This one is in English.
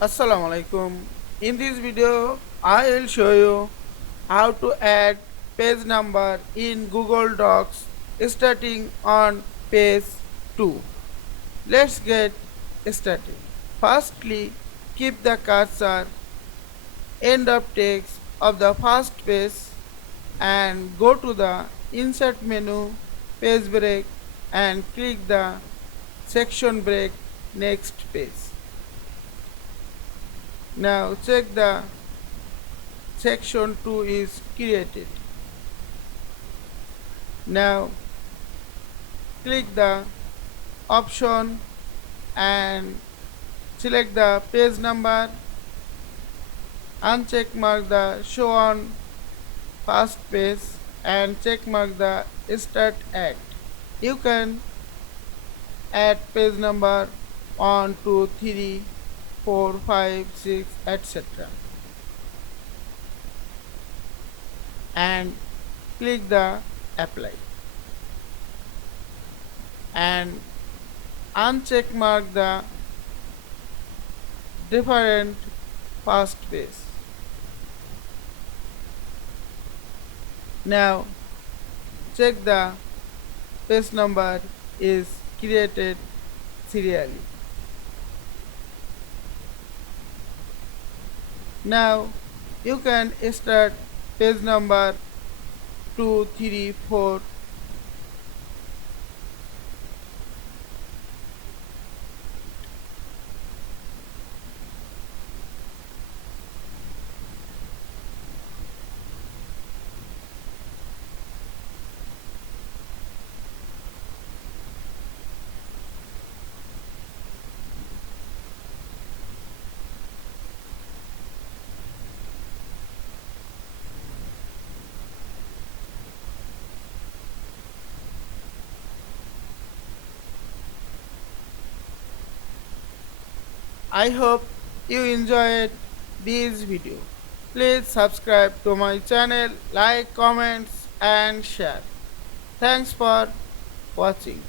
Assalamu Walaikum. In this video, I will show you how to add page number in Google Docs starting on page 2. Let's get started. Firstly, keep the cursor end of text of the first page and go to the insert menu, page break and click the section break next page. Now check the section 2 is created. Now click the option and select the page number, uncheck mark the show on first page and check mark the start act. You can add page number 1, 2, 3, 4, 5, 6, etc. and click the apply and uncheck mark the different first page. Now check the page number is created serially. Now you can start page number 2, 3, 4. I hope you enjoyed this video. Please subscribe to my channel, like, comments and share. Thanks for watching.